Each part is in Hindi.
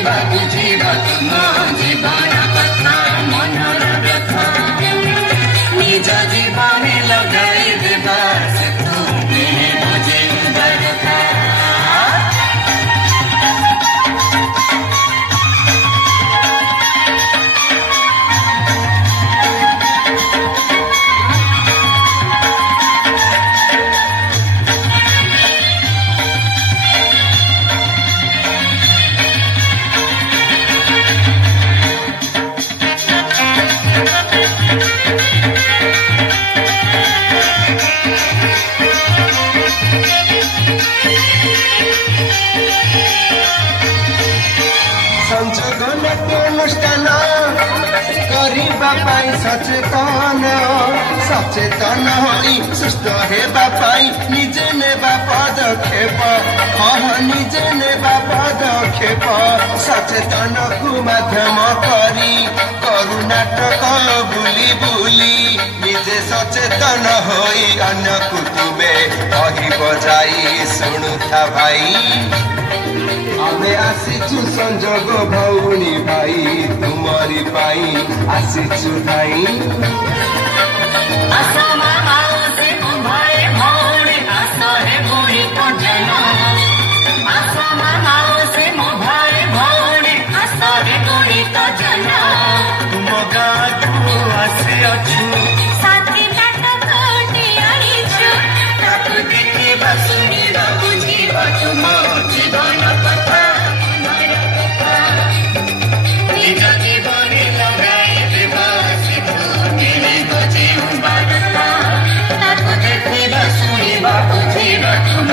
बुझिबा बुझिबा तुम जीवन कथा मनर व्यथा निज जीवन लगाई देबा से तुम्हें बुझे दरता सचेतन सचेतन होई सुस्थ हेबा पाई निजे नेबा पदक्षेप निजे नेबा पदक्षेप सचेतन को माध्यम करी करू नाटक बुली बुली निजे सचेतन होई अन्य को तुमे कही बजाई शुणुथा भाई आमे आसीचु संजोग भौनी भाई तुमरी पाई आसीचु भाई असमा माउसे भाई भौणी आसरे बुढ़ी तो जना असमा माउसे भाई भौणी आसरे बुढ़ी तो जना तुम गाँठू आसे अछु साथी नाटक आनीछु ताकू देखिबा सुनिबा बुझिबा तुम जीवन कथा निज जीवन लगाई देबा से तुम्हें बुझे बारता ताकू देखिबा सुनिबा बुझिबा तुम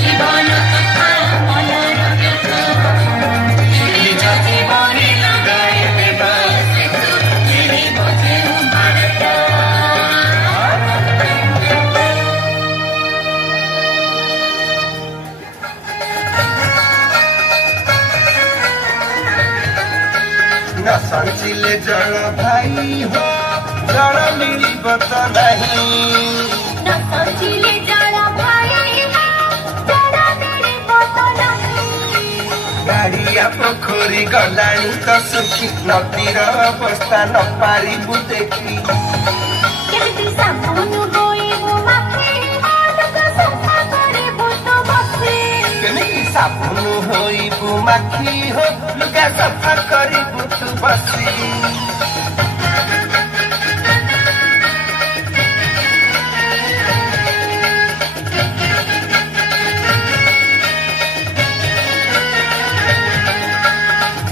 जीवन कथा मनर व्यथा निज जीवन लगाई देबा से तुम्हें बुझे बारता न संचिले जल भाई हो जल मिलिब त नहीं न संचिले जल भाई हो जल मिलिब त नहीं गाड़िया पोखरी गलाणी त सुखी नदीर अवस्था न पारिबु देखी केमिति साबुन होइबु माखी आलोक सफा करिबु त बसी केमिति साबुन होइबु माखी हो लुगा सफा करिबु तु बसी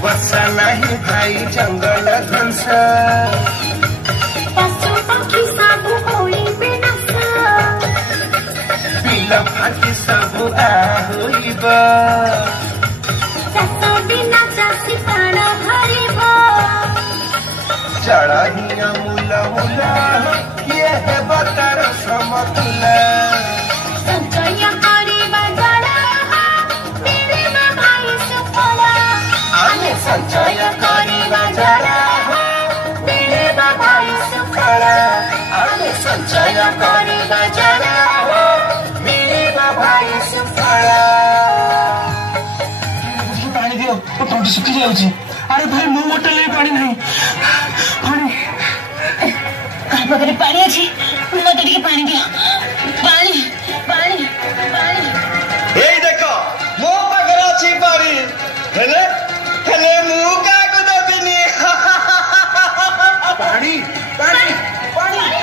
बसा नहीं भाई जंगल ध्वंस पशु पक्षी सब होइबे नाश बिल फाटी सब होइब चाष बिना चाषी प्राण हरिब जड़ ही अमूल मूल किए हेब तार समतुल संचय करिबा जड़ा मिलिबा भाई सुफल आमे संचय करिबा जड़ा मिलिबा भाई सुफल आमे संचय करिबा जड़ा मिलिबा भाई सुफल पानी दियो तंटी सुखी जाउची अरे भाई मो बोतल में पानी नहीं पानी कहाँ पाखरे पानी अछि मते टिके पानी दियो पानी पानी पानी ए देखो मो पाखरे अछि पानी हेले हेले मु का को दबिनी पानी पानी पानी पानी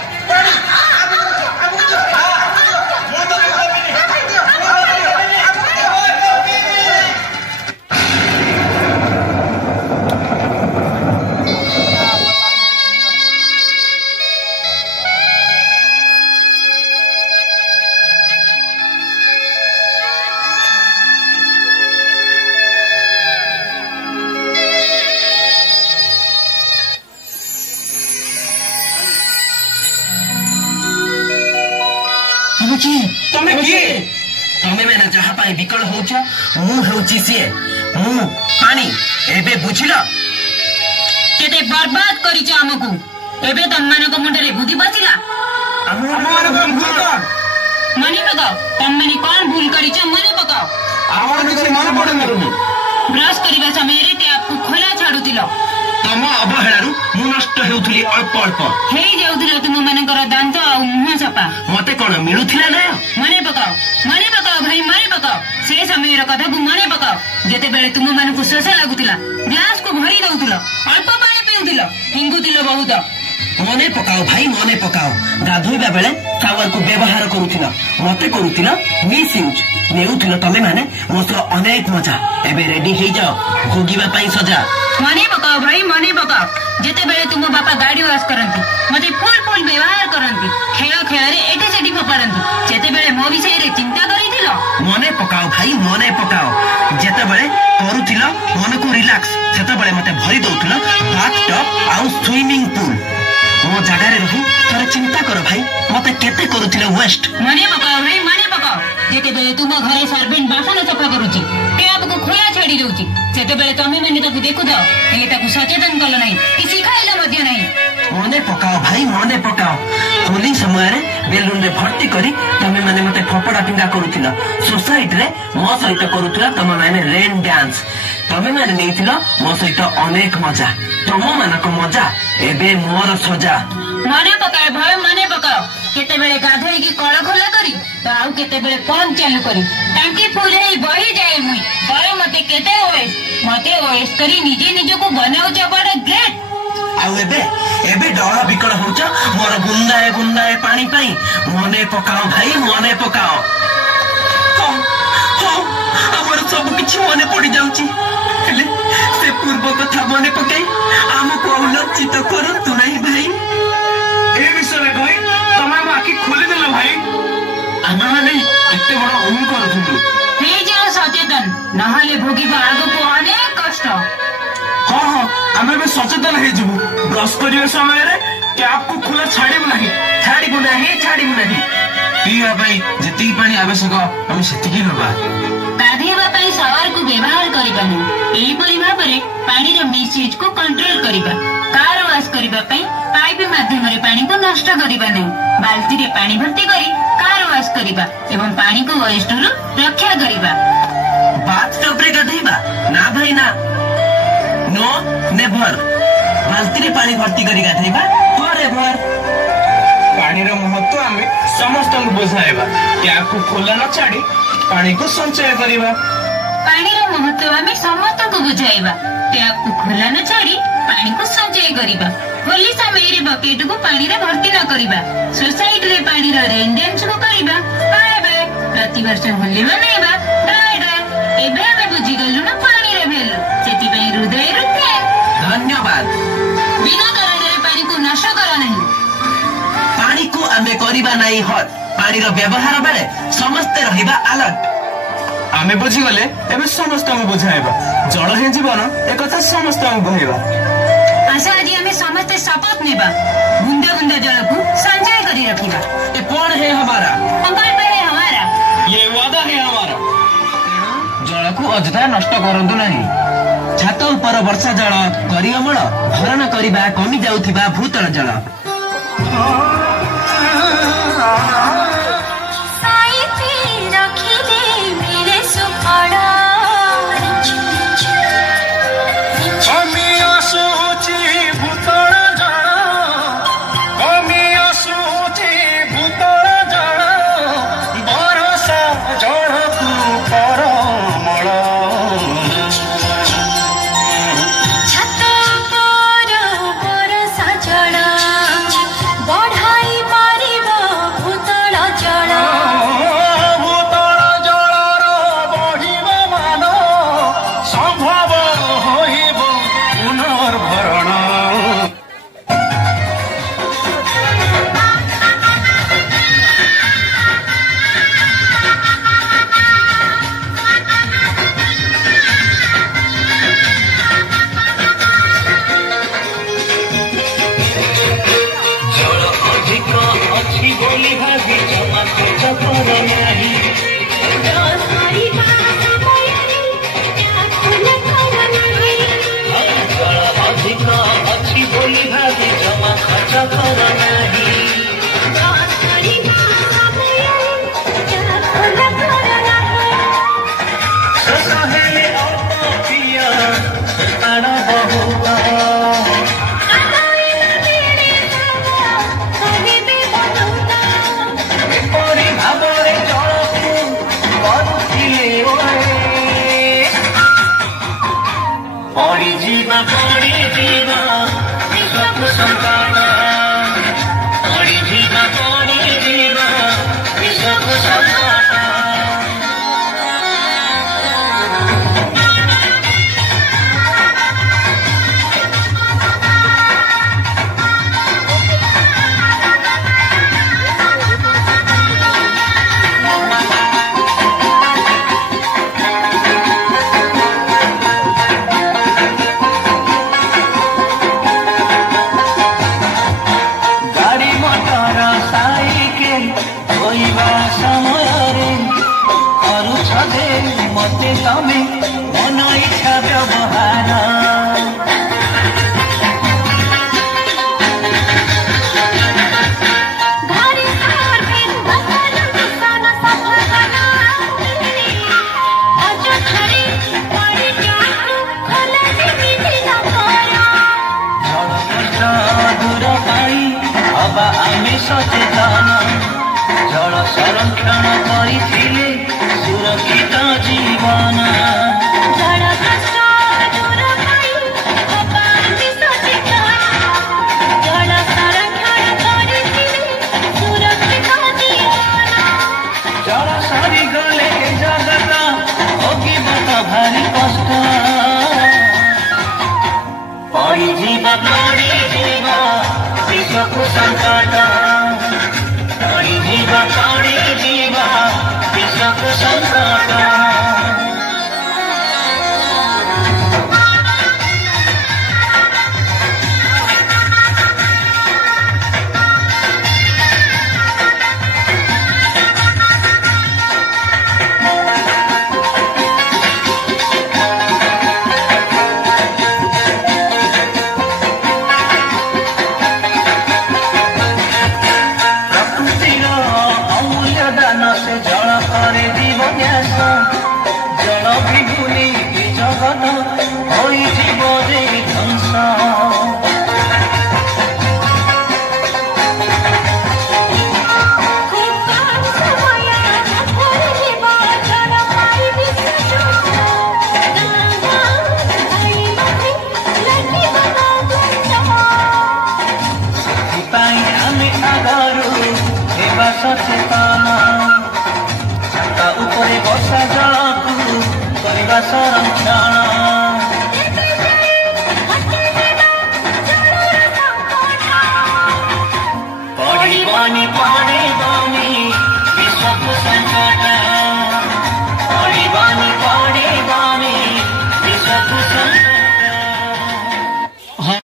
तमे किए तमे मैंने जहा पाई विकल होछ मु हेउची सिए मु पानी एबे बुझिला केते बर्बाद करिछ हमकु एबे तम मानको मुंडरे बुद्धि बचिला हमारे भूल मनी पकाओ तम माने कोन भूल करिछ मनी पकाओ आवर किसी मन पड़े न रुमी ब्रश करिबा समय रे ते जाउतिलो तम अवहेलारू मु नष्ट हेउथुली अल्प अल्प हेई जाउतिलो तुम मानकर दांत आ मुह सपा मते कोन मिलुथिला ना मने पकाओ भाई मने पकाओ से समय रो कथा को मने पकाओ जेते बेले तुम मानकु शोष लागुतिला ग्लास को भरी दउतिलो अल्प पानी पिउतिलो हिंगुतिलो बहुत मने पकाओ भाई मने पकाओ गाधोइबा बेले सावर को व्यवहार करूथिला मते करूथिला मिस यूज नेउथिलो तमे माने मोसो अनेक मजा एबे रेडी हे जाओ भोगिबा पई सजा मने पकाओ भाई मने पकाओ जेते बेले तुम बापा गाड़ी वाश करंती मते फुल व्यवहार करंती खेल खेल रे एटे सेठी फपारंती जेते बेले मो विषय रे चिंता करिथिलो मने पकाओ भाई मने पकाओ जेते बेले करूथिलो मन को रिलैक्स सेते बेले मते भरी दउथिलो बाथटब आउ स्विमिंग पूल मो जगह रे रही तोरे चिंता कर भाई मते केते करूथिलो वेस्ट मने पकाओ भाई मने पकाओ जेते बेले तुम घरे सर्वेंट बासन सफा करूची टैप को खोला छाड़ी दउची सेते बेले तमे माने ताकू देखु दाओ हेले ताकू सचेतन कल नाही कि सिखाइला मध्य नाही मने पकाओ भाई मने पकाओ होली समय रे बेलून रे भर्ती करी तमे माने मते फपड़ा टिंगा करूथिलो सोसाइटी रे मो सहित करूथिलो तमे माने रेन डांस तमे माने नेइथिलो मो सहित अनेक मजा तम मानको मजा एबे मोर सजा मने पकाओ भाई मने पकाओ केते बेले गाधोई की कळ खोला करी तो आउ केते बेले पंप चालू करी टांकी फुल हे बही जाए मुई पर मते केते मते ओएस करी निजे निजे को बनाउ चबड़ ग्रेट आउ एबे डर बिकल होच मोर गुंदाए पानी पाई मने पकाओ भाई मने पकाओ हमर सब किछि मने पड़ी जाउची हेले से पूर्व कथा मने पकाई हमको लज्जित करतु नहीं भाई ए विषय भाई तमे आखि खोली देलो भाई आमा माने एते बड़ अहम करथुलु हे जाओ सचेतन नहले भोगिबा आगो को अनेक कष्ट हाँ आमे भी सचेतन हे जिवु ब्रश करियो समय रे टैप को खुला छाड़िबु नाही पीवा भाई जति पानी आवश्यक हम सेतिकी नबा गाधेबा पई सावर को व्यवहार करिबा नहीं एही परि भाबरे पानी रे मिसयूज को कंट्रोल करिबा कार वाश करिबा पई पाइप माध्यम रे पानी को नष्ट करिबा नहीं बाल्टी रे पानी भर्ती करी कार वाश करिबा एवं पानी को वेस्ट रु रक्षा करिबा बाथटब रे गाधेबा ना भाई ना नो नेवर बाल्टी रे पानी भर्ती करी गाधेबा फॉरएवर पानी रो महत्व आमे समस्त को बुझाएबा टैप को खोला न छाड़ी पानी को संचय करिबा पानी रो महत्व आमे समस्त को बुझाएबा टैप को खोला न छाड़ी पानी को संचय करिबा होली समय रे बकेट को पानी रे भर्ती न करिबा सोसाइटी रे पानी रो रेन डांस को करिबा बाय बाय प्रति वर्ष होली मनाइबा डाय एबे हमें बुझी गलु न पानी रे भेल सेति पई हृदय रुते धन्यवाद बिना कारण रे पानी को नष्ट कर नहीं पानी को आमे करिबा नाही हट पानी रो व्यवहार बेले समस्त रहिबा अलर्ट आमे बुझी गले एबे समस्त को बुझाएबा जल हे जीवन एकथा समस्त को कहैबा आशा आज हमें समस्त शपथ नेबा बुंदा बुंदा जल को संचय करी रखिबा ये कौन है हमारा संकल्प है हमारा ये वादा है हमारा जल को अजथा नष्ट करंतु नाही छात ऊपर वर्षा जल करी अमल भरण करिबा कमी जाउथिबा भूतल जल साइती रखिले मेरे सुफड़ा कमी आसूची भूतल जल कमी आसूची भूतल जल बरसा जल को परमळ छत पर बरसा जल बढ़ा ଏପରି ଭାବରେ ଜଳକୁ କରୁଥିଲେ ପଡ଼ିଯିବା ବିଶ୍ୱକୁ ସଙ୍କଟ ପଡ଼ିଯିବା ବିଶ୍ୱକୁ ସଙ୍କଟ मते तमे मन इच्छा व्यवहार दूर पाई हवा आमे सचेतन जल संरक्षण करिथिले सुरक्षित जीवन जल कष्ट दूर पाई हवा आमे सचेतन जल संरक्षण करिथिले सुरक्षित जीवन जल सरी गले जगत भोगिबत भारी कष्ट पड़िଯିवा विश्वको संकट पड़िଯିवा विश्वको संकट से जल करे जीवन्यास जल विभुनि जगत होई जीव ध्वंस